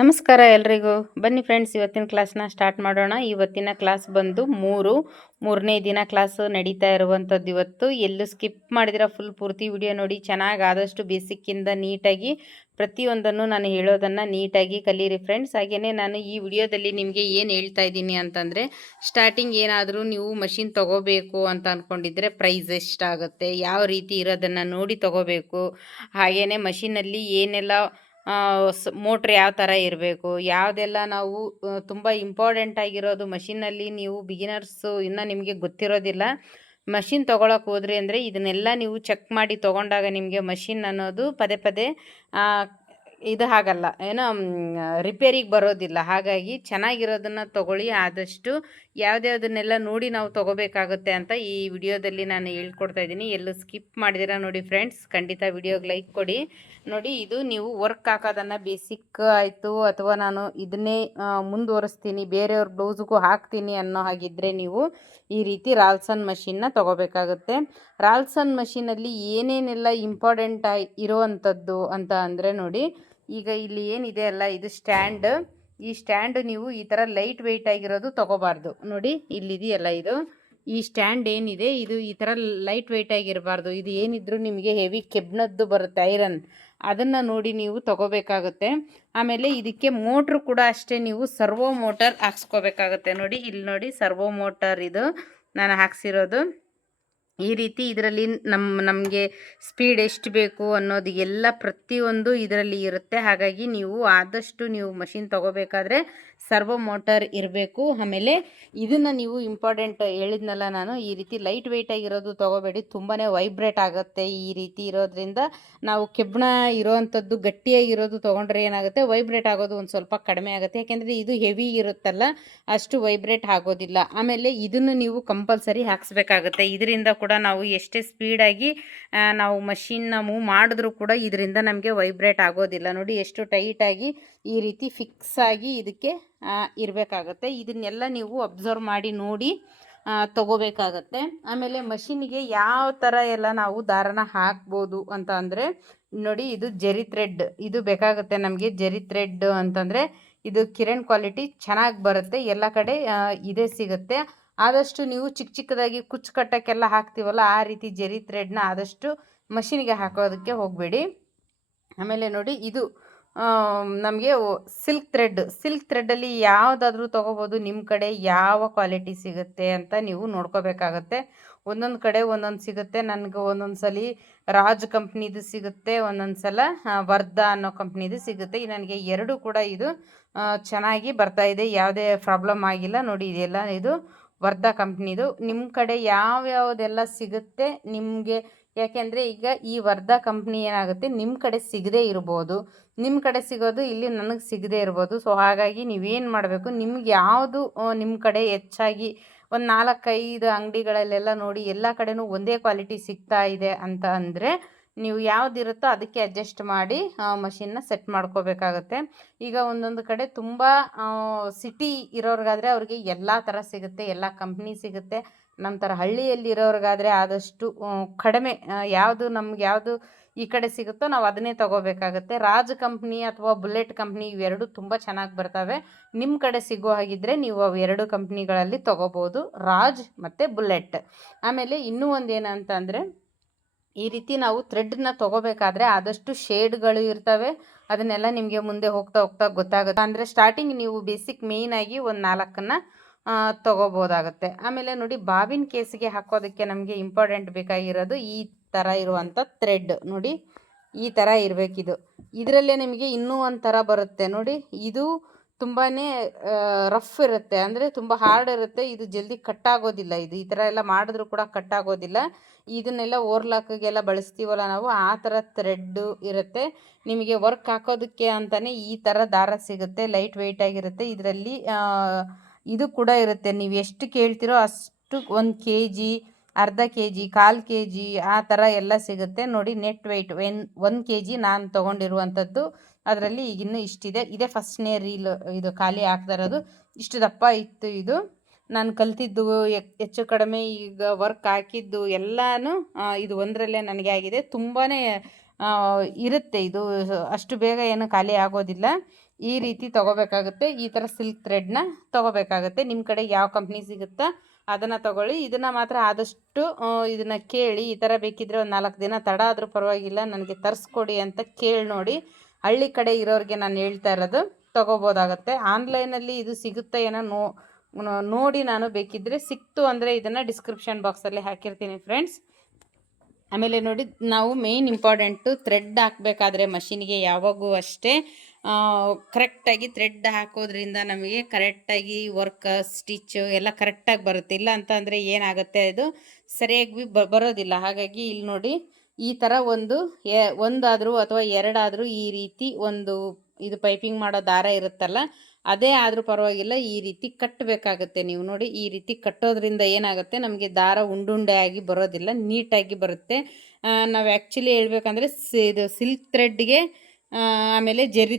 ನಮಸ್ಕಾರ ಎಲ್ರಿಗೂ. ಬನ್ನಿ ಫ್ರೆಂಡ್ಸ್, ಇವತ್ತಿನ ಕ್ಲಾಸ್ನ ಸ್ಟಾರ್ಟ್ ಮಾಡೋಣ. ಇವತ್ತಿನ ಕ್ಲಾಸ್ ಬಂದು ಮೂರನೇ ದಿನ ಕ್ಲಾಸ್ ನಡೀತಾ ಇರುವಂಥದ್ದು. ಇವತ್ತು ಎಲ್ಲೂ ಸ್ಕಿಪ್ ಮಾಡಿದಿರ ಫುಲ್ ಪೂರ್ತಿ ವಿಡಿಯೋ ನೋಡಿ. ಚೆನ್ನಾಗಿ ಆದಷ್ಟು ಬೇಸಿಕ್ಕಿಂದ ನೀಟಾಗಿ ಪ್ರತಿಯೊಂದನ್ನು ನಾನು ಹೇಳೋದನ್ನು ನೀಟಾಗಿ ಕಲೀರಿ ಫ್ರೆಂಡ್ಸ್. ಹಾಗೆಯೇ ನಾನು ಈ ವಿಡಿಯೋದಲ್ಲಿ ನಿಮಗೆ ಏನು ಹೇಳ್ತಾ ಇದ್ದೀನಿ ಅಂತಂದರೆ, ಸ್ಟಾರ್ಟಿಂಗ್ ಏನಾದರೂ ನೀವು ಮಷಿನ್ ತೊಗೋಬೇಕು ಅಂತ ಅಂದ್ಕೊಂಡಿದ್ರೆ ಪ್ರೈಸ್ ಎಷ್ಟಾಗುತ್ತೆ, ಯಾವ ರೀತಿ ಇರೋದನ್ನು ನೋಡಿ ತೊಗೋಬೇಕು. ಹಾಗೆಯೇ ಮಷಿನಲ್ಲಿ ಏನೆಲ್ಲ ಮೋಟ್ರ್ ಯಾವ ಥರ ಇರಬೇಕು, ಯಾವುದೆಲ್ಲ ನಾವು ತುಂಬ ಇಂಪಾರ್ಟೆಂಟ್ ಆಗಿರೋದು ಮಷಿನಲ್ಲಿ. ನೀವು ಬಿಗಿನರ್ಸು ಇನ್ನೂ ನಿಮಗೆ ಗೊತ್ತಿರೋದಿಲ್ಲ, ಮಷಿನ್ ತೊಗೊಳಕ್ಕೆ ಹೋದ್ರಿ ಅಂದರೆ ಇದನ್ನೆಲ್ಲ ನೀವು ಚೆಕ್ ಮಾಡಿ ತೊಗೊಂಡಾಗ ನಿಮಗೆ ಮಷಿನ್ ಅನ್ನೋದು ಪದೇ ಪದೇ ಇದು ಆಗಲ್ಲ, ಏನೋ ರಿಪೇರಿಗೆ ಬರೋದಿಲ್ಲ. ಹಾಗಾಗಿ ಚೆನ್ನಾಗಿರೋದನ್ನು ತೊಗೊಳ್ಳಿ. ಆದಷ್ಟು ಯಾವುದ್ಯಾವುದನ್ನೆಲ್ಲ ನೋಡಿ ನಾವು ತೊಗೋಬೇಕಾಗುತ್ತೆ ಅಂತ ಈ ವಿಡಿಯೋದಲ್ಲಿ ನಾನು ಹೇಳ್ಕೊಡ್ತಾ ಇದ್ದೀನಿ. ಎಲ್ಲೂ ಸ್ಕಿಪ್ ಮಾಡಿದಿರ ನೋಡಿ ಫ್ರೆಂಡ್ಸ್. ಖಂಡಿತ ವಿಡಿಯೋಗೆ ಲೈಕ್ ಕೊಡಿ. ನೋಡಿ, ಇದು ನೀವು ವರ್ಕ್ ಹಾಕೋದನ್ನು ಬೇಸಿಕ್ ಆಯಿತು ಅಥವಾ ನಾನು ಇದನ್ನೇ ಮುಂದುವರಿಸ್ತೀನಿ, ಬೇರೆಯವ್ರ ಬ್ಲೌಸ್ಗೂ ಹಾಕ್ತೀನಿ ಅನ್ನೋ ಹಾಗಿದ್ದರೆ ನೀವು ಈ ರೀತಿ ರಾಲ್ಸನ್ ಮಷಿನ್ನ ತೊಗೋಬೇಕಾಗುತ್ತೆ. ರಾಲ್ಸನ್ ಮಷಿನಲ್ಲಿ ಏನೇನೆಲ್ಲ ಇಂಪಾರ್ಟೆಂಟ್ ಇರುವಂಥದ್ದು ಅಂತ ಅಂದರೆ ನೋಡಿ, ಈಗ ಇಲ್ಲಿ ಏನಿದೆ ಅಲ್ಲ, ಇದು ಸ್ಟ್ಯಾಂಡ್. ಈ ಸ್ಟ್ಯಾಂಡ್ ನೀವು ಈ ಥರ ಲೈಟ್ ವೆಯ್ಟ್ ಆಗಿರೋದು ತೊಗೋಬಾರ್ದು. ನೋಡಿ, ಇಲ್ಲಿದೆಯಲ್ಲ ಇದು, ಈ ಸ್ಟ್ಯಾಂಡ್ ಏನಿದೆ ಇದು ಈ ಥರ ಲೈಟ್ ವೆಯ್ಟ್ ಆಗಿರಬಾರ್ದು. ಇದು ಏನಿದ್ರು ನಿಮಗೆ ಹೆವಿ ಕೆಬ್ನದ್ದು ಬರುತ್ತೆ, ಐರನ್, ಅದನ್ನು ನೋಡಿ ನೀವು ತೊಗೋಬೇಕಾಗುತ್ತೆ. ಆಮೇಲೆ ಇದಕ್ಕೆ ಮೋಟ್ರು ಕೂಡ ಅಷ್ಟೇ, ನೀವು ಸರ್ವೋ ಮೋಟರ್ ಹಾಕ್ಸ್ಕೋಬೇಕಾಗುತ್ತೆ. ನೋಡಿ, ಇಲ್ಲಿ ನೋಡಿ, ಸರ್ವೋ ಮೋಟರ್ ಇದು ನಾನು ಹಾಕ್ಸಿರೋದು. ಈ ರೀತಿ ಇದರಲ್ಲಿ ನಮಗೆ ಸ್ಪೀಡ್ ಎಷ್ಟು ಬೇಕು ಅನ್ನೋದು ಎಲ್ಲ ಪ್ರತಿಯೊಂದು ಇದರಲ್ಲಿ ಇರುತ್ತೆ. ಹಾಗಾಗಿ ನೀವು ಆದಷ್ಟು ನೀವು ಮಷಿನ್ ತೊಗೋಬೇಕಾದ್ರೆ ಸರ್ವೋ ಮೋಟರ್ ಇರಬೇಕು. ಆಮೇಲೆ ಇದನ್ನು ನೀವು ಇಂಪಾರ್ಟೆಂಟ್ ಹೇಳಿದ್ನಲ್ಲ ನಾನು, ಈ ರೀತಿ ಲೈಟ್ ವೆಯ್ಟ್ ಆಗಿರೋದು ತೊಗೋಬೇಡಿ, ತುಂಬಾ ವೈಬ್ರೇಟ್ ಆಗುತ್ತೆ. ಈ ರೀತಿ ಇರೋದ್ರಿಂದ ನಾವು ಕೆಬ್ಬಣ ಇರೋವಂಥದ್ದು ಗಟ್ಟಿಯಾಗಿರೋದು ತೊಗೊಂಡ್ರೆ ಏನಾಗುತ್ತೆ, ವೈಬ್ರೇಟ್ ಆಗೋದು ಒಂದು ಸ್ವಲ್ಪ ಕಡಿಮೆ ಆಗುತ್ತೆ. ಯಾಕೆಂದರೆ ಇದು ಹೆವಿ ಇರುತ್ತಲ್ಲ, ಅಷ್ಟು ವೈಬ್ರೇಟ್ ಆಗೋದಿಲ್ಲ. ಆಮೇಲೆ ಇದನ್ನು ನೀವು ಕಂಪಲ್ಸರಿ ಹಾಕ್ಸ್ಬೇಕಾಗುತ್ತೆ. ಇದರಿಂದ ಕೂಡ ನಾವು ಎಷ್ಟೇ ಸ್ಪೀಡಾಗಿ ನಾವು ಮಷಿನ್ನ ಮೂವ್ ಮಾಡಿದ್ರೂ ಕೂಡ ಇದರಿಂದ ನಮಗೆ ವೈಬ್ರೇಟ್ ಆಗೋದಿಲ್ಲ. ನೋಡಿ, ಎಷ್ಟು ಟೈಟಾಗಿ ಈ ರೀತಿ ಫಿಕ್ಸ್ ಆಗಿ ಇದಕ್ಕೆ ಇರಬೇಕಾಗತ್ತೆ. ಇದನ್ನೆಲ್ಲ ನೀವು ಅಬ್ಸರ್ವ್ ಮಾಡಿ ನೋಡಿ ತಗೋಬೇಕಾಗತ್ತೆ. ಆಮೇಲೆ ಮಷಿನಿಗೆ ಯಾವ ಥರ ಎಲ್ಲ ನಾವು ದಾರನ ಹಾಕ್ಬೋದು ಅಂತ ಅಂದರೆ ನೋಡಿ, ಇದು ಜರಿ ಥ್ರೆಡ್, ಇದು ಬೇಕಾಗುತ್ತೆ ನಮಗೆ. ಜರಿ ಥ್ರೆಡ್ ಅಂತಂದರೆ ಇದು ಕಿರಣ್ ಕ್ವಾಲಿಟಿ ಚೆನ್ನಾಗಿ ಬರುತ್ತೆ, ಎಲ್ಲ ಕಡೆ ಇದೇ ಸಿಗುತ್ತೆ. ಆದಷ್ಟು ನೀವು ಚಿಕ್ಕ ಚಿಕ್ಕದಾಗಿ ಕುಚ್ಚು ಕಟ್ಟೋಕ್ಕೆಲ್ಲ ಹಾಕ್ತೀವಲ್ಲ, ಆ ರೀತಿ ಜರಿ ಥ್ರೆಡ್ನ ಆದಷ್ಟು ಮಷಿನಿಗೆ ಹಾಕೋದಕ್ಕೆ ಹೋಗಬೇಡಿ. ಆಮೇಲೆ ನೋಡಿ, ಇದು ನಮಗೆ ಸಿಲ್ಕ್ ಥ್ರೆಡ್ಡಲ್ಲಿ ಯಾವುದಾದ್ರೂ ತೊಗೋಬೋದು. ನಿಮ್ಮ ಕಡೆ ಯಾವ ಕ್ವಾಲಿಟಿ ಸಿಗುತ್ತೆ ಅಂತ ನೀವು ನೋಡ್ಕೋಬೇಕಾಗತ್ತೆ. ಒಂದೊಂದು ಕಡೆ ಒಂದೊಂದು ಸಿಗುತ್ತೆ. ನನಗೆ ಒಂದೊಂದು ಸಲ ರಾಜ್ ಕಂಪ್ನಿದು ಸಿಗುತ್ತೆ, ಒಂದೊಂದು ಸಲ ವರ್ಧಾ ಅನ್ನೋ ಕಂಪ್ನಿದು ಸಿಗುತ್ತೆ. ನನಗೆ ಎರಡು ಕೂಡ ಇದು ಚೆನ್ನಾಗಿ ಬರ್ತಾಯಿದೆ, ಯಾವುದೇ ಪ್ರಾಬ್ಲಮ್ ಆಗಿಲ್ಲ. ನೋಡಿ, ಇದೆಲ್ಲ ಇದು ವರ್ಧಾ ಕಂಪ್ನಿದು. ನಿಮ್ಮ ಕಡೆ ಯಾವ್ಯಾವುದೆಲ್ಲ ಸಿಗುತ್ತೆ ನಿಮಗೆ, ಯಾಕೆಂದರೆ ಈಗ ಈ ವರ್ಧಾ ಕಂಪ್ನಿ ಏನಾಗುತ್ತೆ, ನಿಮ್ಮ ಕಡೆ ಸಿಗದೇ ಇರ್ಬೋದು, ನಿಮ್ಮ ಕಡೆ ಸಿಗೋದು ಇಲ್ಲಿ ನನಗೆ ಸಿಗದೇ ಇರ್ಬೋದು. ಸೊ ಹಾಗಾಗಿ ನೀವೇನು ಮಾಡಬೇಕು, ನಿಮ್ಗೆ ಯಾವುದು ನಿಮ್ಮ ಕಡೆ ಹೆಚ್ಚಾಗಿ ಒಂದು 4-5 ಅಂಗಡಿಗಳಲ್ಲೆಲ್ಲ ನೋಡಿ ಎಲ್ಲ ಕಡೆನೂ ಒಂದೇ ಕ್ವಾಲಿಟಿ ಸಿಗ್ತಾ ಇದೆ ಅಂತ ಅಂದರೆ ನೀವು ಯಾವುದಿರುತ್ತೋ ಅದಕ್ಕೆ ಅಡ್ಜಸ್ಟ್ ಮಾಡಿ ಮಷಿನ್ನ ಸೆಟ್ ಮಾಡ್ಕೋಬೇಕಾಗತ್ತೆ. ಈಗ ಒಂದೊಂದು ಕಡೆ ತುಂಬ ಸಿಟಿ ಇರೋರಿಗಾದರೆ ಅವ್ರಿಗೆ ಎಲ್ಲ ಥರ ಸಿಗುತ್ತೆ, ಎಲ್ಲ ಕಂಪ್ನಿ ಸಿಗುತ್ತೆ. ನಮ್ಮ ಥರ ಹಳ್ಳಿಯಲ್ಲಿರೋರಿಗಾದರೆ ಆದಷ್ಟು ಕಡಿಮೆ ಯಾವುದು ನಮ್ಗೆ ಯಾವುದು ಈ ಕಡೆ ಸಿಗುತ್ತೋ ನಾವು ಅದನ್ನೇ ತೊಗೋಬೇಕಾಗತ್ತೆ. ರಾಜ್ ಕಂಪ್ನಿ ಅಥವಾ ಬುಲೆಟ್ ಕಂಪ್ನಿ ಇವೆರಡು ತುಂಬ ಚೆನ್ನಾಗಿ ಬರ್ತವೆ. ನಿಮ್ಮ ಕಡೆ ಸಿಗೋ ಹಾಗಿದ್ದರೆ ನೀವು ಅವು ಎರಡು ಕಂಪ್ನಿಗಳಲ್ಲಿ ತೊಗೋಬೋದು, ರಾಜ್ ಮತ್ತು ಬುಲೆಟ್. ಆಮೇಲೆ ಇನ್ನೂ ಒಂದು ಏನಂತ ಅಂದರೆ, ಈ ರೀತಿ ನಾವು ಥ್ರೆಡ್ನ ತೊಗೋಬೇಕಾದ್ರೆ ಆದಷ್ಟು ಶೇಡ್ಗಳು ಇರ್ತವೆ, ಅದನ್ನೆಲ್ಲ ನಿಮಗೆ ಮುಂದೆ ಹೋಗ್ತಾ ಹೋಗ್ತಾ ಗೊತ್ತಾಗುತ್ತೆ. ಅಂದರೆ ಸ್ಟಾರ್ಟಿಂಗ್ ನೀವು ಬೇಸಿಕ್ ಮೇಯ್ನಾಗಿ ಒಂದು 4ನ್ನು ತೊಗೋಬೋದಾಗುತ್ತೆ. ಆಮೇಲೆ ನೋಡಿ, ಬಾಬಿನ್ ಕೇಸಿಗೆ ಹಾಕೋದಕ್ಕೆ ನಮಗೆ ಇಂಪಾರ್ಟೆಂಟ್ ಬೇಕಾಗಿರೋದು ಈ ಥರ ಇರುವಂಥ ಥ್ರೆಡ್. ನೋಡಿ, ಈ ಥರ ಇರಬೇಕಿದು. ಇದರಲ್ಲೇ ನಿಮಗೆ ಇನ್ನೂ ಒಂದು ಥರ ಬರುತ್ತೆ ನೋಡಿ, ಇದು ತುಂಬಾ ರಫ್ ಇರುತ್ತೆ, ಅಂದರೆ ತುಂಬ ಹಾರ್ಡ್ ಇರುತ್ತೆ. ಇದು ಜಲ್ದಿ ಕಟ್ಟಾಗೋದಿಲ್ಲ. ಇದು ಈ ಥರ ಎಲ್ಲ ಮಾಡಿದ್ರೂ ಕೂಡ ಕಟ್ಟಾಗೋದಿಲ್ಲ. ಇದನ್ನೆಲ್ಲ ಓರ್ಲಾಕಿಗೆಲ್ಲ ಬಳಸ್ತೀವಲ್ಲ ನಾವು, ಆ ಥರ ಥ್ರೆಡ್ಡು ಇರುತ್ತೆ. ನಿಮಗೆ ವರ್ಕ್ ಹಾಕೋದಕ್ಕೆ ಅಂತಲೇ ಈ ಥರ ದಾರ ಸಿಗುತ್ತೆ, ಲೈಟ್ ವೆಯ್ಟ್ ಆಗಿರುತ್ತೆ. ಇದರಲ್ಲಿ ಇದು ಕೂಡ ಇರುತ್ತೆ, ನೀವು ಎಷ್ಟು ಕೇಳ್ತಿರೋ ಅಷ್ಟು 1 kg, ಅರ್ಧ kg, 1/4 kg ಆ ಥರ ಎಲ್ಲ ಸಿಗುತ್ತೆ. ನೋಡಿ, ನೆಟ್ ವೆಯ್ಟ್ 1 kg ನಾನು ತೊಗೊಂಡಿರುವಂಥದ್ದು. ಅದರಲ್ಲಿ ಈಗ ಇನ್ನೂ ಇಷ್ಟಿದೆ. ಇದೇ ಫಸ್ಟ್ನೇ ರೀಲ್, ಇದು ಖಾಲಿ ಆಗ್ತಾ ಇರೋದು. ಇಷ್ಟು ದಪ್ಪ ಇತ್ತು ಇದು. ನಾನು ಕಲ್ತಿದ್ದು ಹೆಚ್ಚು ಕಡಿಮೆ ಈಗ ವರ್ಕ್ ಹಾಕಿದ್ದು ಎಲ್ಲನೂ ಇದು ಒಂದರಲ್ಲೇ ನನಗೆ ಆಗಿದೆ. ತುಂಬಾ ಇರುತ್ತೆ ಇದು, ಅಷ್ಟು ಬೇಗ ಏನು ಖಾಲಿ ಆಗೋದಿಲ್ಲ. ಈ ರೀತಿ ತೊಗೋಬೇಕಾಗುತ್ತೆ. ಈ ಥರ ಸಿಲ್ಕ್ ಥ್ರೆಡ್ನ ತೊಗೋಬೇಕಾಗುತ್ತೆ. ನಿಮ್ಮ ಕಡೆ ಯಾವ ಕಂಪ್ನಿ ಸಿಗುತ್ತಾ ಅದನ್ನು ತೊಗೊಳ್ಳಿ. ಇದನ್ನು ಮಾತ್ರ ಆದಷ್ಟು ಇದನ್ನು ಕೇಳಿ, ಈ ಥರ ಬೇಕಿದ್ದರೆ ಒಂದು 4 ದಿನ ತಡ ಆದರೂ ಪರವಾಗಿಲ್ಲ ನನಗೆ ತರಿಸ್ಕೊಡಿ ಅಂತ ಕೇಳಿ ನೋಡಿ. ಹಳ್ಳಿ ಕಡೆ ಇರೋರಿಗೆ ನಾನು ಹೇಳ್ತಾ ಇರೋದು, ತೊಗೋಬೋದಾಗತ್ತೆ. ಆನ್ಲೈನಲ್ಲಿ ಇದು ಸಿಗುತ್ತಾ ಏನೋ ನೋಡಿ ನಾನು ಬೇಕಿದ್ದರೆ ಸಿಕ್ತು ಅಂದರೆ ಇದನ್ನು ಡಿಸ್ಕ್ರಿಪ್ಷನ್ ಬಾಕ್ಸಲ್ಲಿ ಹಾಕಿರ್ತೀನಿ ಫ್ರೆಂಡ್ಸ್. ಆಮೇಲೆ ನೋಡಿ, ನಾವು ಮೇಯ್ನ್ ಇಂಪಾರ್ಟೆಂಟು ಥ್ರೆಡ್ ಹಾಕಬೇಕಾದ್ರೆ ಮಷಿನ್ಗೆ ಯಾವಾಗೂ ಅಷ್ಟೇ ಕರೆಕ್ಟಾಗಿ ಥ್ರೆಡ್ ಹಾಕೋದ್ರಿಂದ ನಮಗೆ ಕರೆಕ್ಟಾಗಿ ವರ್ಕ್ ಸ್ಟಿಚ್ಚು ಎಲ್ಲ ಕರೆಕ್ಟಾಗಿ ಬರುತ್ತೆ. ಇಲ್ಲ ಅಂತ ಅಂದರೆ ಏನಾಗುತ್ತೆ, ಅದು ಸರಿಯಾಗಿ ಬರೋದಿಲ್ಲ. ಹಾಗಾಗಿ ಇಲ್ಲಿ ನೋಡಿ, ಈ ಥರ ಒಂದಾದರೂ ಅಥವಾ ಎರಡಾದರೂ ಈ ರೀತಿ ಇದು ಪೈಪಿಂಗ್ ಮಾಡೋ ದಾರ ಇರುತ್ತಲ್ಲ, ಅದೇ ಆದರೂ ಪರವಾಗಿಲ್ಲ, ಈ ರೀತಿ ಕಟ್ಟಬೇಕಾಗುತ್ತೆ. ನೀವು ನೋಡಿ, ಈ ರೀತಿ ಕಟ್ಟೋದ್ರಿಂದ ಏನಾಗುತ್ತೆ, ನಮಗೆ ದಾರ ಉಂಡುಂಡೆ ಆಗಿ ಬರೋದಿಲ್ಲ, ನೀಟಾಗಿ ಬರುತ್ತೆ. ನಾವು ಆ್ಯಕ್ಚುಲಿ ಹೇಳ್ಬೇಕಂದ್ರೆ ಇದು ಸಿಲ್ಕ್ ಥ್ರೆಡ್ಗೆ ಆಮೇಲೆ ಜೆರಿ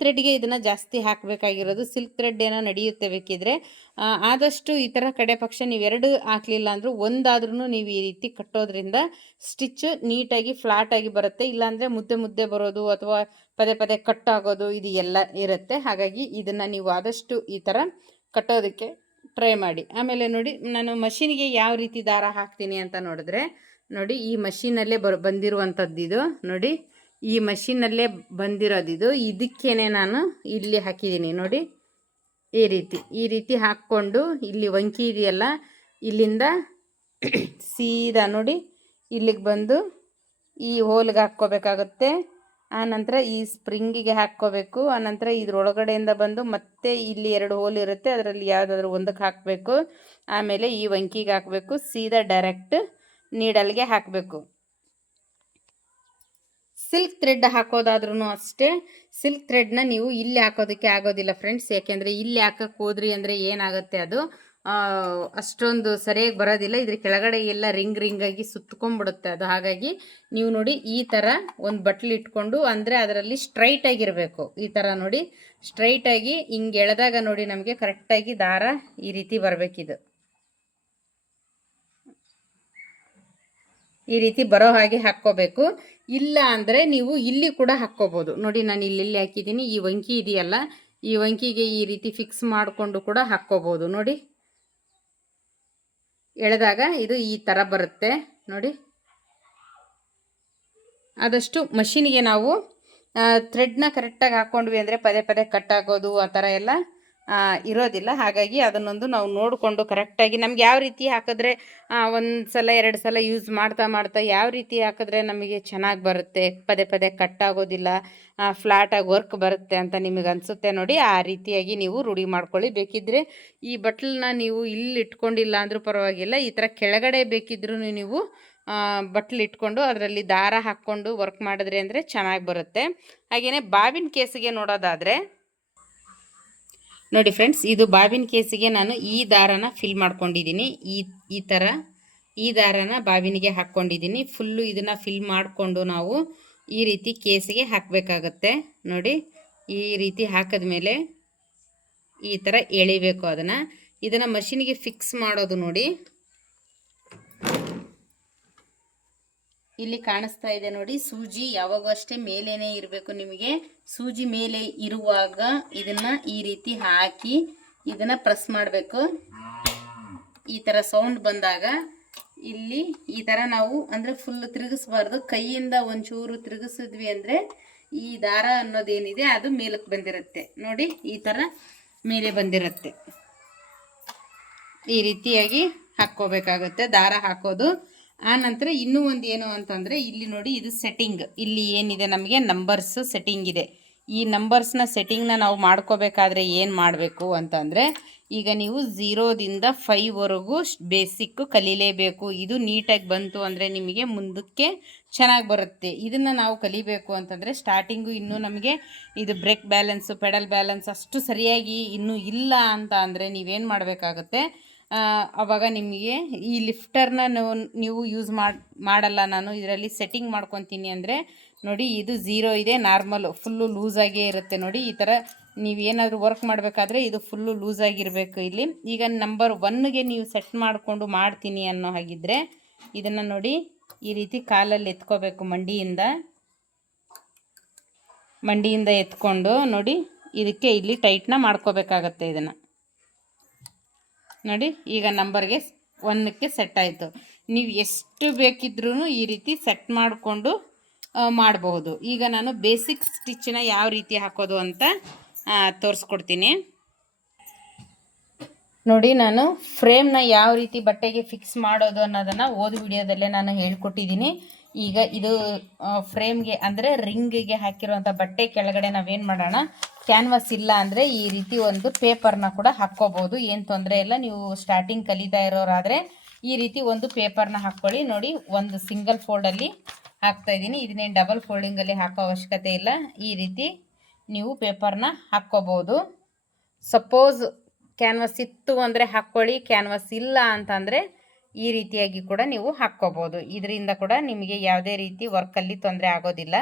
ಥ್ರೆಡ್ಗೆ ಇದನ್ನು ಜಾಸ್ತಿ ಹಾಕಬೇಕಾಗಿರೋದು. ಸಿಲ್ಕ್ ಥ್ರೆಡ್ ಏನೋ ನಡೆಯುತ್ತೆ ಬೇಕಿದ್ರೆ. ಆದಷ್ಟು ಈ ಥರ ಕಡೆ ಪಕ್ಷ ನೀವೆರಡು ಹಾಕಲಿಲ್ಲ ಅಂದರೂ ಒಂದಾದ್ರೂ ನೀವು ಈ ರೀತಿ ಕಟ್ಟೋದ್ರಿಂದ ಸ್ಟಿಚ್ಚು ನೀಟಾಗಿ ಫ್ಲಾಟಾಗಿ ಬರುತ್ತೆ. ಇಲ್ಲಾಂದರೆ ಮುದ್ದೆ ಬರೋದು ಅಥವಾ ಪದೇ ಪದೇ ಕಟ್ಟಾಗೋದು ಇದು ಎಲ್ಲ ಇರುತ್ತೆ. ಹಾಗಾಗಿ ಇದನ್ನು ನೀವು ಆದಷ್ಟು ಈ ಥರ ಕಟ್ಟೋದಕ್ಕೆ ಟ್ರೈ ಮಾಡಿ. ಆಮೇಲೆ ನೋಡಿ, ನಾನು ಮಷಿನ್ಗೆ ಯಾವ ರೀತಿ ದಾರ ಹಾಕ್ತೀನಿ ಅಂತ ನೋಡಿದ್ರೆ, ನೋಡಿ ಈ ಮಷಿನಲ್ಲೇ ಬಂದಿರುವಂಥದ್ದು ಇದು. ನೋಡಿ, ಈ ಮಷಿನಲ್ಲೇ ಬಂದಿರೋದಿದು. ಇದಕ್ಕೇನೆ ನಾನು ಇಲ್ಲಿ ಹಾಕಿದ್ದೀನಿ ನೋಡಿ, ಈ ರೀತಿ ಹಾಕ್ಕೊಂಡು ಇಲ್ಲಿ ವಂಕಿ ಇದೆಯಲ್ಲ, ಇಲ್ಲಿಂದ ಸೀದಾ ನೋಡಿ ಇಲ್ಲಿಗೆ ಬಂದು ಈ ಹೋಲ್ಗೆ ಹಾಕ್ಕೋಬೇಕಾಗುತ್ತೆ. ಆನಂತರ ಈ ಸ್ಪ್ರಿಂಗಿಗೆ ಹಾಕ್ಕೋಬೇಕು. ಆನಂತರ ಇದ್ರೊಳಗಡೆಯಿಂದ ಬಂದು ಮತ್ತೆ ಇಲ್ಲಿ 2 ಹೋಲ್ ಇರುತ್ತೆ, ಅದರಲ್ಲಿ ಯಾವುದಾದ್ರೂ ಒಂದಕ್ಕೆ ಹಾಕಬೇಕು. ಆಮೇಲೆ ಈ ವಂಕಿಗೆ ಹಾಕಬೇಕು, ಸೀದಾ ಡೈರೆಕ್ಟ್ ನೀಡಲ್ಗೆ ಹಾಕಬೇಕು. ಸಿಲ್ಕ್ ಥ್ರೆಡ್ ಹಾಕೋದಾದ್ರೂ ಅಷ್ಟೇ, ಸಿಲ್ಕ್ ಥ್ರೆಡ್ನ ನೀವು ಇಲ್ಲಿ ಹಾಕೋದಕ್ಕೆ ಆಗೋದಿಲ್ಲ ಫ್ರೆಂಡ್ಸ್. ಯಾಕೆಂದರೆ ಇಲ್ಲಿ ಹಾಕಕ್ಕೆ ಹೋದ್ರಿ ಅಂದರೆ ಏನಾಗುತ್ತೆ, ಅದು ಅಷ್ಟೊಂದು ಸರಿಯಾಗಿ ಬರೋದಿಲ್ಲ. ಇದ್ರ ಕೆಳಗಡೆ ಎಲ್ಲ ರಿಂಗಾಗಿ ಸುತ್ಕೊಂಡ್ಬಿಡುತ್ತೆ ಅದು. ಹಾಗಾಗಿ ನೀವು ನೋಡಿ, ಈ ಥರ ಒಂದು ಬಟ್ಲು ಇಟ್ಕೊಂಡು, ಅಂದರೆ ಅದರಲ್ಲಿ ಸ್ಟ್ರೈಟಾಗಿರಬೇಕು. ಈ ಥರ ನೋಡಿ ಸ್ಟ್ರೈಟಾಗಿ ಹಿಂಗೆ ಎಳೆದಾಗ ನೋಡಿ ನಮಗೆ ಕರೆಕ್ಟಾಗಿ ದಾರ ಈ ರೀತಿ ಬರಬೇಕಿದು. ಈ ರೀತಿ ಬರೋ ಹಾಗೆ ಹಾಕ್ಕೋಬೇಕು. ಇಲ್ಲ ಅಂದರೆ ನೀವು ಇಲ್ಲಿ ಕೂಡ ಹಾಕ್ಕೋಬೋದು. ನೋಡಿ, ನಾನು ಇಲ್ಲಿ ಹಾಕಿದ್ದೀನಿ. ಈ ವಂಕಿ ಇದೆಯಲ್ಲ, ಈ ವಂಕಿಗೆ ಈ ರೀತಿ ಫಿಕ್ಸ್ ಮಾಡಿಕೊಂಡು ಕೂಡ ಹಾಕ್ಕೋಬೋದು. ನೋಡಿ, ಎಳೆದಾಗ ಇದು ಈ ಥರ ಬರುತ್ತೆ ನೋಡಿ. ಆದಷ್ಟು ಮಷಿನ್ಗೆ ನಾವು ಥ್ರೆಡ್ನ ಕರೆಕ್ಟಾಗಿ ಹಾಕ್ಕೊಂಡ್ವಿ ಅಂದರೆ ಪದೇ ಪದೇ ಕಟ್ ಆಗೋದು ಆ ಥರ ಎಲ್ಲ ಇರೋದಿಲ್ಲ. ಹಾಗಾಗಿ ಅದನ್ನೊಂದು ನಾವು ನೋಡಿಕೊಂಡು ಕರೆಕ್ಟಾಗಿ ನಮ್ಗೆ ಯಾವ ರೀತಿ ಹಾಕಿದ್ರೆ 1 ಸಲ 2 ಸಲ ಯೂಸ್ ಮಾಡ್ತಾ ಯಾವ ರೀತಿ ಹಾಕಿದ್ರೆ ನಮಗೆ ಚೆನ್ನಾಗಿ ಬರುತ್ತೆ, ಪದೇ ಪದೇ ಕಟ್ ಆಗೋದಿಲ್ಲ, ಫ್ಲಾಟಾಗಿ ವರ್ಕ್ ಬರುತ್ತೆ ಅಂತ ನಿಮಗೆ ಅನಿಸುತ್ತೆ ನೋಡಿ. ಆ ರೀತಿಯಾಗಿ ನೀವು ರೂಢಿ ಮಾಡ್ಕೊಳ್ಳಿ. ಬೇಕಿದ್ದರೆ ಈ ಬಟ್ಲನ್ನ ನೀವು ಇಲ್ಲಿ ಇಟ್ಕೊಂಡಿಲ್ಲ ಅಂದರೂ ಪರವಾಗಿಲ್ಲ, ಈ ಥರ ಕೆಳಗಡೆ ಬೇಕಿದ್ರೂ ನೀವು ಬಟ್ಲು ಇಟ್ಕೊಂಡು ಅದರಲ್ಲಿ ದಾರ ಹಾಕ್ಕೊಂಡು ವರ್ಕ್ ಮಾಡಿದ್ರಿ ಅಂದರೆ ಚೆನ್ನಾಗಿ ಬರುತ್ತೆ. ಹಾಗೆಯೇ ಬಾಬಿನ ಕೇಸಿಗೆ ನೋಡೋದಾದರೆ ನೋಡಿ ಫ್ರೆಂಡ್ಸ್, ಇದು ಬಾಬಿನ ಕೇಸಿಗೆ ನಾನು ಈ ದಾರನ ಫಿಲ್ ಮಾಡ್ಕೊಂಡಿದ್ದೀನಿ. ಈ ಥರ ಈ ದಾರನ ಬಾಬಿನಿಗೆ ಹಾಕ್ಕೊಂಡಿದ್ದೀನಿ. ಫುಲ್ಲು ಇದನ್ನು ಫಿಲ್ ಮಾಡಿಕೊಂಡು ನಾವು ಈ ರೀತಿ ಕೇಸಿಗೆ ಹಾಕಬೇಕಾಗತ್ತೆ. ನೋಡಿ, ಈ ರೀತಿ ಹಾಕಿದ್ಮೇಲೆ ಈ ಥರ ಎಳಿಬೇಕು ಇದನ್ನು ಮಷಿನಿಗೆ ಫಿಕ್ಸ್ ಮಾಡೋದು ನೋಡಿ. ಇಲ್ಲಿ ಕಾಣಿಸ್ತಾ ಇದೆ ನೋಡಿ, ಸೂಜಿ ಯಾವಾಗೂ ಅಷ್ಟೇ ಮೇಲೇನೆ ಇರಬೇಕು. ನಿಮಗೆ ಸೂಜಿ ಮೇಲೆ ಇರುವಾಗ ಇದನ್ನು ಈ ರೀತಿ ಹಾಕಿ ಇದನ್ನು ಪ್ರೆಸ್ ಮಾಡಬೇಕು. ಈ ಥರ ಸೌಂಡ್ ಬಂದಾಗ ಇಲ್ಲಿ ಈ ಥರ ನಾವು ಅಂದರೆ ಫುಲ್ ತಿರುಗಿಸ್ಬಾರ್ದು, ಕೈಯಿಂದ ಒಂಚೂರು ತಿರುಗಿಸಿದ್ವಿ ಅಂದರೆ ಈ ದಾರ ಅನ್ನೋದೇನಿದೆ ಅದು ಮೇಲಕ್ಕೆ ಬಂದಿರುತ್ತೆ ನೋಡಿ. ಈ ಥರ ಮೇಲೆ ಬಂದಿರುತ್ತೆ. ಈ ರೀತಿಯಾಗಿ ಹಾಕ್ಕೋಬೇಕಾಗುತ್ತೆ ದಾರ ಹಾಕೋದು. ಆ ನಂತರ ಇನ್ನೂ ಒಂದು ಏನು ಅಂತಂದರೆ, ಇಲ್ಲಿ ನೋಡಿ, ಇದು ಸೆಟ್ಟಿಂಗ್. ಇಲ್ಲಿ ಏನಿದೆ ನಮಗೆ ನಂಬರ್ಸ್ ಸೆಟ್ಟಿಂಗ್ ಇದೆ. ಈ ನಂಬರ್ಸ್ನ ಸೆಟ್ಟಿಂಗ್ನ ನಾವು ಮಾಡ್ಕೋಬೇಕಾದ್ರೆ ಏನು ಮಾಡಬೇಕು ಅಂತಂದರೆ, ಈಗ ನೀವು 0ದಿಂದ 5ವರೆಗೂ ಬೇಸಿಕ್ಕು ಕಲೀಲೇಬೇಕು. ಇದು ನೀಟಾಗಿ ಬಂತು ಅಂದರೆ ನಿಮಗೆ ಮುಂದಕ್ಕೆ ಚೆನ್ನಾಗಿ ಬರುತ್ತೆ. ಇದನ್ನು ನಾವು ಕಲಿಬೇಕು ಅಂತಂದರೆ ಸ್ಟಾರ್ಟಿಂಗು ಇನ್ನೂ ನಮಗೆ ಇದು ಬ್ರೇಕ್ ಬ್ಯಾಲೆನ್ಸು, ಪೆಡಲ್ ಬ್ಯಾಲೆನ್ಸ್ ಅಷ್ಟು ಸರಿಯಾಗಿ ಇನ್ನೂ ಇಲ್ಲ ಅಂತ ಅಂದರೆ ನೀವೇನು ಮಾಡಬೇಕಾಗುತ್ತೆ, ಆವಾಗ ನಿಮಗೆ ಈ ಲಿಫ್ಟರ್ನ ನೀವು ಯೂಸ್ ಮಾಡಲ್ಲ. ನಾನು ಇದರಲ್ಲಿ ಸೆಟ್ಟಿಂಗ್ ಮಾಡ್ಕೊತೀನಿ ಅಂದರೆ ನೋಡಿ, ಇದು 0 ಇದೆ, ನಾರ್ಮಲು ಫುಲ್ಲು ಲೂಸಾಗೇ ಇರುತ್ತೆ ನೋಡಿ. ಈ ಥರ ನೀವೇನಾದರೂ ವರ್ಕ್ ಮಾಡಬೇಕಾದ್ರೆ ಇದು ಫುಲ್ಲು ಲೂಸಾಗಿರಬೇಕು. ಇಲ್ಲಿ ಈಗ ನಂಬರ್ 1ಗೆ ನೀವು ಸೆಟ್ ಮಾಡಿಕೊಂಡು ಮಾಡ್ತೀನಿ ಅನ್ನೋ ಹಾಗಿದ್ದರೆ ಇದನ್ನು ನೋಡಿ ಈ ರೀತಿ ಕಾಲಲ್ಲಿ ಎತ್ಕೋಬೇಕು ಮಂಡಿಯಿಂದ. ಮಂಡಿಯಿಂದ ಎತ್ಕೊಂಡು ನೋಡಿ ಇದಕ್ಕೆ ಇಲ್ಲಿ ಟೈಟ್ನ ಮಾಡ್ಕೋಬೇಕಾಗತ್ತೆ. ಇದನ್ನು ನೋಡಿ ಈಗ ನಂಬರ್ಗೆ 1ಕ್ಕೆ ಸೆಟ್ ಆಯಿತು. ನೀವು ಎಷ್ಟು ಬೇಕಿದ್ರೂ ಈ ರೀತಿ ಸೆಟ್ ಮಾಡಿಕೊಂಡು ಮಾಡಬಹುದು. ಈಗ ನಾನು ಬೇಸಿಕ್ ಸ್ಟಿಚ್ಚನ್ನ ಯಾವ ರೀತಿ ಹಾಕೋದು ಅಂತ ತೋರಿಸ್ಕೊಡ್ತೀನಿ ನೋಡಿ. ನಾನು ಫ್ರೇಮ್ನ ಯಾವ ರೀತಿ ಬಟ್ಟೆಗೆ ಫಿಕ್ಸ್ ಮಾಡೋದು ಅನ್ನೋದನ್ನು ವಿಡಿಯೋದಲ್ಲೇ ನಾನು ಹೇಳ್ಕೊಟ್ಟಿದ್ದೀನಿ. ಈಗ ಇದು ಫ್ರೇಮ್ಗೆ ಅಂದರೆ ರಿಂಗಿಗೆ ಹಾಕಿರುವಂಥ ಬಟ್ಟೆ ಕೆಳಗಡೆ ನಾವೇನು ಮಾಡೋಣ, ಕ್ಯಾನ್ವಾಸ್ ಇಲ್ಲ ಅಂದರೆ ಈ ರೀತಿ ಒಂದು ಪೇಪರ್ನ ಕೂಡ ಹಾಕ್ಕೋಬೋದು, ಏನು ತೊಂದರೆ ಇಲ್ಲ. ನೀವು ಸ್ಟಾರ್ಟಿಂಗ್ ಕಲಿತಾ ಇರೋರಾದರೆ ಈ ರೀತಿ ಒಂದು ಪೇಪರ್ನ ಹಾಕ್ಕೊಳ್ಳಿ. ನೋಡಿ ಒಂದು ಸಿಂಗಲ್ ಫೋಲ್ಡಲ್ಲಿ ಹಾಕ್ತಾಯಿದ್ದೀನಿ. ಇದನ್ನೇನು ಡಬಲ್ ಫೋಲ್ಡಿಂಗಲ್ಲಿ ಹಾಕೋ ಅವಶ್ಯಕತೆ ಇಲ್ಲ. ಈ ರೀತಿ ನೀವು ಪೇಪರ್ನ ಹಾಕ್ಕೋಬೋದು. ಸಪೋಸ್ ಕ್ಯಾನ್ವಾಸ್ ಇತ್ತು ಅಂದರೆ ಹಾಕ್ಕೊಳ್ಳಿ, ಕ್ಯಾನ್ವಾಸ್ ಇಲ್ಲ ಅಂತಂದರೆ ಈ ರೀತಿಯಾಗಿ ಕೂಡ ನೀವು ಹಾಕ್ಕೋಬೋದು. ಇದರಿಂದ ಕೂಡ ನಿಮಗೆ ಯಾವುದೇ ರೀತಿ ವರ್ಕಲ್ಲಿ ತೊಂದರೆ ಆಗೋದಿಲ್ಲ.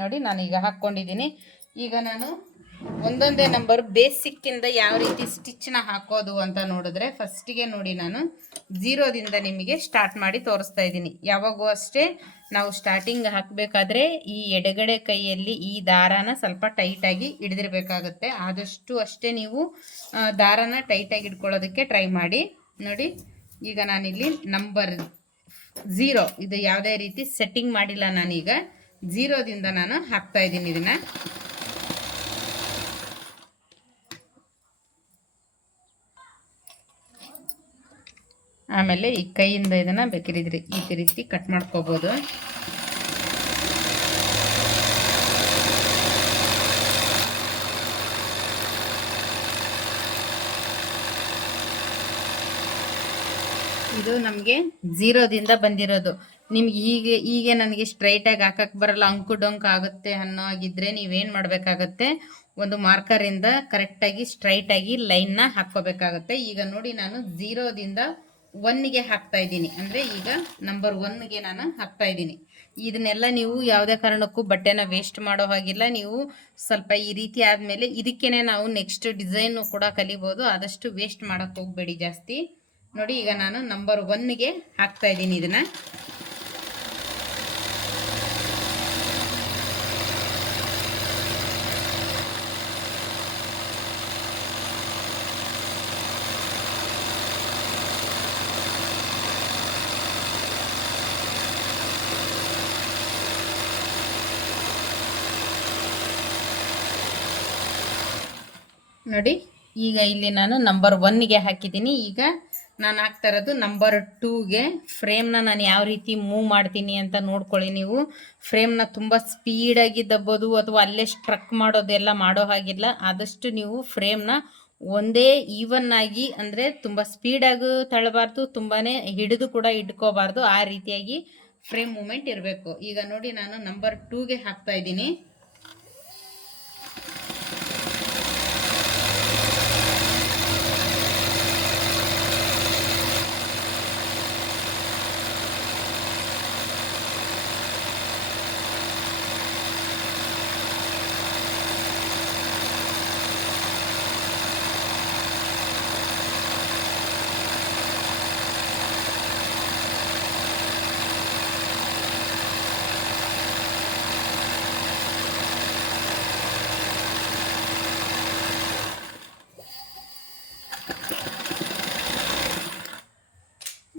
ನೋಡಿ ನಾನೀಗ ಹಾಕ್ಕೊಂಡಿದ್ದೀನಿ. ಈಗ ನಾನು ಒಂದೊಂದೇ ನಂಬರ್ ಬೇಸಿಕ್ಕಿಂದ ಯಾವ ರೀತಿ ಸ್ಟಿಚ್ನ ಹಾಕೋದು ಅಂತ ನೋಡಿದ್ರೆ, ಫಸ್ಟಿಗೆ ನೋಡಿ ನಾನು 0ದಿಂದ ನಿಮಗೆ ಸ್ಟಾರ್ಟ್ ಮಾಡಿ ತೋರಿಸ್ತಾ ಇದ್ದೀನಿ. ಯಾವಾಗೂ ಅಷ್ಟೇ ನಾವು ಸ್ಟಾರ್ಟಿಂಗ್ ಹಾಕಬೇಕಾದ್ರೆ ಈ ಎಡಗಡೆ ಕೈಯಲ್ಲಿ ಈ ದಾರಾನ ಸ್ವಲ್ಪ ಟೈಟಾಗಿ ಹಿಡಿದಿರಬೇಕಾಗುತ್ತೆ. ಆದಷ್ಟು ಅಷ್ಟೇ ನೀವು ದಾರಾನ ಟೈಟಾಗಿ ಹಿಡ್ಕೊಳ್ಳೋದಕ್ಕೆ ಟ್ರೈ ಮಾಡಿ. ನೋಡಿ ಈಗ ನಾನಿಲ್ಲಿ ನಂಬರ್ 0 ಇದು ಯಾವುದೇ ರೀತಿ ಸೆಟ್ಟಿಂಗ್ ಮಾಡಿಲ್ಲ. ನಾನೀಗ 0ದಿಂದ ನಾನು ಹಾಕ್ತಾ ಇದ್ದೀನಿ ಇದನ್ನು. ಆಮೇಲೆ ಈ ಕೈಯಿಂದ ಇದನ್ನು ಬೇಕಿರಿದ್ರಿ ಈ ರೀತಿ ಕಟ್ ಮಾಡ್ಕೋಬೋದು. ಇದು ನಮಗೆ 0ದಿಂದ ಬಂದಿರೋದು. ನಿಮ್ಗೆ ಹೀಗೆ ನನಗೆ ಸ್ಟ್ರೈಟಾಗಿ ಹಾಕಕ್ಕೆ ಬರಲ್ಲ, ಅಂಕು ಡೊಂಕು ಆಗುತ್ತೆ ಅನ್ನೋ ಆಗಿದ್ದರೆ ನೀವೇನು ಮಾಡಬೇಕಾಗತ್ತೆ, ಒಂದು ಮಾರ್ಕರಿಂದ ಕರೆಕ್ಟಾಗಿ ಸ್ಟ್ರೈಟಾಗಿ ಲೈನ್ನ ಹಾಕ್ಕೋಬೇಕಾಗತ್ತೆ. ಈಗ ನೋಡಿ ನಾನು 0ದಿಂದ 1ಗೆ ಹಾಕ್ತಾ ಇದ್ದೀನಿ, ಅಂದರೆ ಈಗ ನಂಬರ್ 1ಗೆ ನಾನು ಹಾಕ್ತಾ ಇದ್ದೀನಿ. ಇದನ್ನೆಲ್ಲ ನೀವು ಯಾವುದೇ ಕಾರಣಕ್ಕೂ ಬಟ್ಟೆನ ವೇಸ್ಟ್ ಮಾಡೋ ಹಾಗಿಲ್ಲ. ನೀವು ಸ್ವಲ್ಪ ಈ ರೀತಿ ಆದಮೇಲೆ ಇದಕ್ಕೇನೆ ನಾವು ನೆಕ್ಸ್ಟ್ ಡಿಸೈನು ಕೂಡ ಕಲಿಬೋದು. ಆದಷ್ಟು ವೇಸ್ಟ್ ಮಾಡೋಕ್ಕೆ ಹೋಗಬೇಡಿ ಜಾಸ್ತಿ. ನೋಡಿ ಈಗ ನಾನು ನಂಬರ್ 1ಗೆ ಹಾಕ್ತಾ ಇದ್ದೀನಿ ಇದನ್ನು. ನೋಡಿ ಈಗ ಇಲ್ಲಿ ನಾನು ನಂಬರ್ 1ಗೆ ಹಾಕಿದ್ದೀನಿ. ಈಗ ನಾನು ಹಾಕ್ತಾ ಇರೋದು ನಂಬರ್ 2ಗೆ. ಫ್ರೇಮ್ನ ನಾನು ಯಾವ ರೀತಿ ಮೂವ್ ಮಾಡ್ತೀನಿ ಅಂತ ನೋಡ್ಕೊಳ್ಳಿ. ನೀವು ಫ್ರೇಮ್ನ ತುಂಬ ಸ್ಪೀಡಾಗಿ ದಬ್ಬೋದು ಅಥವಾ ಅಲ್ಲೇ ಸ್ಟ್ರಕ್ ಮಾಡೋದೆಲ್ಲ ಮಾಡೋ ಹಾಗಿಲ್ಲ. ಆದಷ್ಟು ನೀವು ಫ್ರೇಮ್ನ ಒಂದೇ ಈವನ್ ಆಗಿ, ಅಂದರೆ ತುಂಬ ಸ್ಪೀಡಾಗಿ ತಳ್ಳಬಾರ್ದು, ತುಂಬಾ ಹಿಡಿದು ಕೂಡ ಇಟ್ಕೋಬಾರ್ದು, ಆ ರೀತಿಯಾಗಿ ಫ್ರೇಮ್ ಮೂಮೆಂಟ್ ಇರಬೇಕು. ಈಗ ನೋಡಿ ನಾನು ನಂಬರ್ 2ಗೆ ಹಾಕ್ತಾ ಇದ್ದೀನಿ.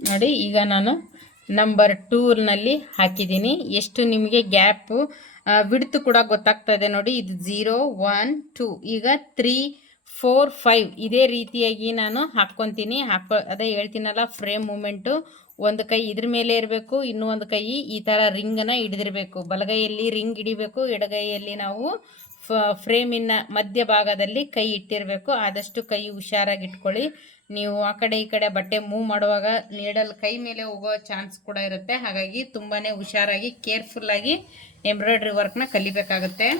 ನೋಡಿ ಈಗ ನಾನು ನಂಬರ್ 2ನಲ್ಲಿ ಹಾಕಿದ್ದೀನಿ. ಎಷ್ಟು ನಿಮಗೆ ಗ್ಯಾಪು ವಿಡ್ತು ಕೂಡ ಗೊತ್ತಾಗ್ತಾ ಇದೆ ನೋಡಿ. ಇದು 0 1 2 ಈಗ 3 4 5 ಇದೇ ರೀತಿಯಾಗಿ ನಾನು ಹಾಕ್ಕೊತೀನಿ. ಅದೇ ಹೇಳ್ತೀನಲ್ಲ, ಫ್ರೇಮ್ ಮೂಮೆಂಟು ಒಂದು ಕೈ ಇದ್ರ ಮೇಲೆ ಇರಬೇಕು, ಇನ್ನೂ ಒಂದು ಕೈ ಈ ಥರ ರಿಂಗನ್ನು ಹಿಡಿದಿರಬೇಕು. ಬಲಗೈಯಲ್ಲಿ ರಿಂಗ್ ಹಿಡಿಬೇಕು, ಎಡಗೈಯಲ್ಲಿ ನಾವು ಫ್ರೇಮಿನ ಮಧ್ಯಭಾಗದಲ್ಲಿ ಕೈ ಇಟ್ಟಿರಬೇಕು. ಆದಷ್ಟು ಕೈ ಹುಷಾರಾಗಿ ಇಟ್ಕೊಳ್ಳಿ. ನೀವು ಆ ಕಡೆ ಈ ಕಡೆ ಬಟ್ಟೆ ಮೂವ್ ಮಾಡುವಾಗ ನೀಡಲ್ ಕೈ ಮೇಲೆ ಹೋಗೋ ಚಾನ್ಸ್ ಕೂಡ ಇರುತ್ತೆ. ಹಾಗಾಗಿ ತುಂಬಾ ಹುಷಾರಾಗಿ ಕೇರ್ಫುಲ್ಲಾಗಿ ಎಂಬ್ರಾಯ್ಡ್ರಿ ವರ್ಕ್ನ ಕಲಿಬೇಕಾಗುತ್ತೆ.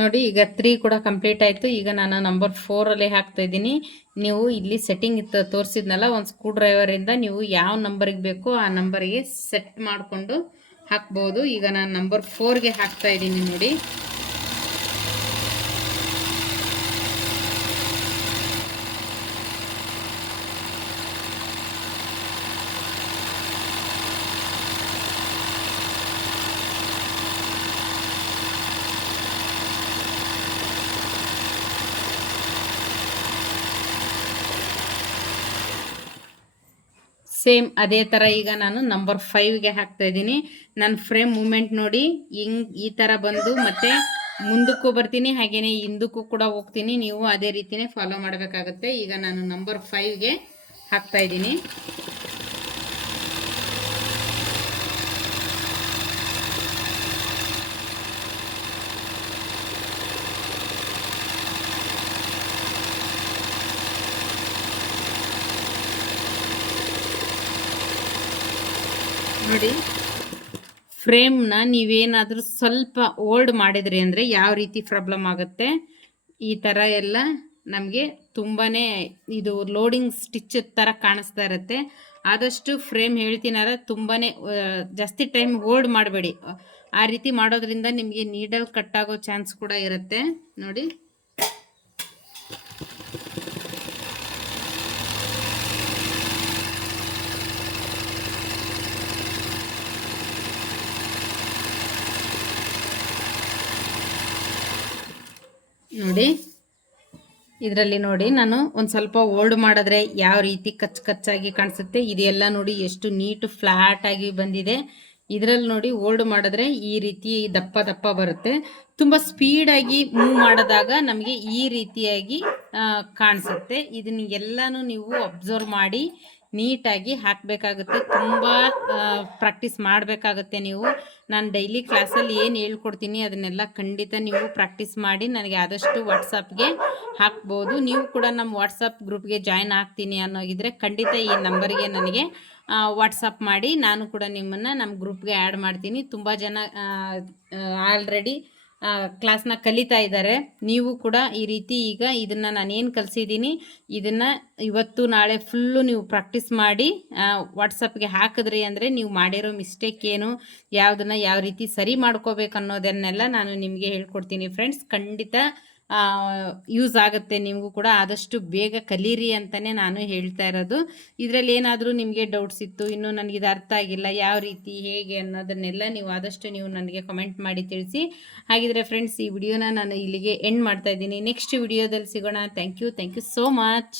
ನೋಡಿ ಈಗ 3 ಕೂಡ ಕಂಪ್ಲೀಟ್ ಆಯಿತು. ಈಗ ನಾನು ನಂಬರ್ 4 ಹಾಕ್ತಾ ಇದ್ದೀನಿ. ನೀವು ಇಲ್ಲಿ ಸೆಟ್ಟಿಂಗ್ ಇತ್ತು ತೋರಿಸಿದ್ನಲ್ಲ, ಒಂದು ಸ್ಕ್ರೂ ಡ್ರೈವರಿಂದ ನೀವು ಯಾವ ನಂಬರಿಗೆ ಬೇಕೋ ಆ ನಂಬರಿಗೆ ಸೆಟ್ ಮಾಡಿಕೊಂಡು ಹಾಕ್ಬೋದು. ಈಗ ನಾನು ನಂಬರ್ 4ಗೆ ಹಾಕ್ತಾ ಇದ್ದೀನಿ ನೋಡಿ. ಸೇಮ್ ಅದೇ ಥರ ಈಗ ನಾನು ನಂಬರ್ 5ಗೆ ಹಾಕ್ತಾ ಇದ್ದೀನಿ. ನನ್ನ ಫ್ರೇಮ್ ಮೂಮೆಂಟ್ ನೋಡಿ ಈ ಥರ ಬಂದು ಮತ್ತೆ ಮುಂದಕ್ಕೂ ಬರ್ತೀನಿ, ಹಾಗೆಯೇ ಹಿಂದಕ್ಕೂ ಕೂಡ ಹೋಗ್ತೀನಿ. ನೀವು ಅದೇ ರೀತಿಯೇ ಫಾಲೋ ಮಾಡಬೇಕಾಗುತ್ತೆ. ಈಗ ನಾನು ನಂಬರ್ 5ಗೆ ಹಾಕ್ತಾ ಇದ್ದೀನಿ. ನೋಡಿ, ಫ್ರೇಮ್ನ ನೀವೇನಾದರೂ ಸ್ವಲ್ಪ ಓಲ್ಡ್ ಮಾಡಿದ್ರಿ ಅಂದರೆ ಯಾವ ರೀತಿ ಪ್ರಾಬ್ಲಮ್ ಆಗುತ್ತೆ. ಈ ಥರ ಎಲ್ಲ ನಮಗೆ ತುಂಬಾ ಇದು ಲೋಡಿಂಗ್ ಸ್ಟಿಚ್ ಥರ ಕಾಣಿಸ್ತಾ ಇರುತ್ತೆ. ಆದಷ್ಟು ಫ್ರೇಮ್ ಹೇಳ್ತೀನಾರ ತುಂಬಾ ಜಾಸ್ತಿ ಟೈಮ್ ಹೋಲ್ಡ್ ಮಾಡಬೇಡಿ. ಆ ರೀತಿ ಮಾಡೋದ್ರಿಂದ ನಿಮಗೆ ನೀಡಲ್ ಕಟ್ಟಾಗೋ ಚಾನ್ಸ್ ಕೂಡ ಇರುತ್ತೆ. ನೋಡಿ, ನೋಡಿ ಇದರಲ್ಲಿ ನೋಡಿ ನಾನು ಒಂದು ಸ್ವಲ್ಪ ಓಲ್ಡ್ ಮಾಡಿದ್ರೆ ಯಾವ ರೀತಿ ಕಚ್ಚಾಗಿ ಕಾಣಿಸುತ್ತೆ. ಇದೆಲ್ಲ ನೋಡಿ ಎಷ್ಟು ನೀಟ್ ಫ್ಲಾಟ್ ಆಗಿ ಬಂದಿದೆ. ಇದರಲ್ಲಿ ನೋಡಿ ಓಲ್ಡ್ ಮಾಡಿದ್ರೆ ಈ ರೀತಿ ದಪ್ಪ ಬರುತ್ತೆ. ತುಂಬ ಸ್ಪೀಡಾಗಿ ಮೂವ್ ಮಾಡಿದಾಗ ನಮಗೆ ಈ ರೀತಿಯಾಗಿ ಕಾಣಿಸುತ್ತೆ. ಇದನ್ನ ಎಲ್ಲನೂ ನೀವು ಅಬ್ಸರ್ವ್ ಮಾಡಿ ನೀಟಾಗಿ ಹಾಕಬೇಕಾಗುತ್ತೆ. ತುಂಬ ಪ್ರಾಕ್ಟೀಸ್ ಮಾಡಬೇಕಾಗುತ್ತೆ ನೀವು. ನಾನು ಡೈಲಿ ಕ್ಲಾಸಲ್ಲಿ ಏನು ಹೇಳ್ಕೊಡ್ತೀನಿ ಅದನ್ನೆಲ್ಲ ಖಂಡಿತ ನೀವು ಪ್ರಾಕ್ಟೀಸ್ ಮಾಡಿ ನನಗೆ ಆದಷ್ಟು ವಾಟ್ಸಪ್ಗೆ ಹಾಕ್ಬೋದು. ನೀವು ಕೂಡ ನಮ್ಮ ವಾಟ್ಸಪ್ ಗ್ರೂಪ್ಗೆ ಜಾಯ್ನ್ ಆಗ್ತೀನಿ ಅನ್ನೋಗಿದ್ರೆ ಖಂಡಿತ ಈ ನಂಬರ್ಗೆ ನನಗೆ ವಾಟ್ಸಪ್ ಮಾಡಿ. ನಾನು ಕೂಡ ನಿಮ್ಮನ್ನು ನಮ್ಮ ಗ್ರೂಪ್ಗೆ ಆ್ಯಡ್ ಮಾಡ್ತೀನಿ. ತುಂಬ ಜನ ಆಲ್ರೆಡಿ ಕ್ಲಾಸ್ನ ಕಲಿತಾ ಇದ್ದಾರೆ. ನೀವು ಕೂಡ ಈ ರೀತಿ ಈಗ ಇದನ್ನು ನಾನೇನು ಕಲಿಸಿದ್ದೀನಿ ಇದನ್ನು ಇವತ್ತು ನಾಳೆ ಫುಲ್ಲು ನೀವು ಪ್ರಾಕ್ಟೀಸ್ ಮಾಡಿ ವಾಟ್ಸಪ್ಗೆ ಹಾಕಿದ್ರಿ ಅಂದರೆ ನೀವು ಮಾಡಿರೋ ಮಿಸ್ಟೇಕ್ ಏನು, ಯಾವುದನ್ನು ಯಾವ ರೀತಿ ಸರಿ ಮಾಡ್ಕೋಬೇಕು ಅನ್ನೋದನ್ನೆಲ್ಲ ನಾನು ನಿಮಗೆ ಹೇಳ್ಕೊಡ್ತೀನಿ ಫ್ರೆಂಡ್ಸ್. ಖಂಡಿತ ಯೂಸ್ ಆಗುತ್ತೆ ನಿಮಗೂ ಕೂಡ. ಆದಷ್ಟು ಬೇಗ ಕಲೀರಿ ಅಂತಲೇ ನಾನು ಹೇಳ್ತಾ ಇರೋದು. ಇದರಲ್ಲಿ ಏನಾದರೂ ನಿಮಗೆ ಡೌಟ್ಸ್ ಇತ್ತು, ಇನ್ನೂ ನನಗಿದು ಅರ್ಥ ಆಗಿಲ್ಲ ಯಾವ ರೀತಿ ಹೇಗೆ ಅನ್ನೋದನ್ನೆಲ್ಲ ನೀವು ಆದಷ್ಟು ನೀವು ನನಗೆ ಕಮೆಂಟ್ ಮಾಡಿ ತಿಳಿಸಿ. ಹಾಗಿದ್ರೆ ಫ್ರೆಂಡ್ಸ್, ಈ ವಿಡಿಯೋನ ನಾನು ಇಲ್ಲಿಗೆ ಎಂಡ್ ಮಾಡ್ತಾ ಇದ್ದೀನಿ. ನೆಕ್ಸ್ಟ್ ವಿಡಿಯೋದಲ್ಲಿ ಸಿಗೋಣ. Thank you so much.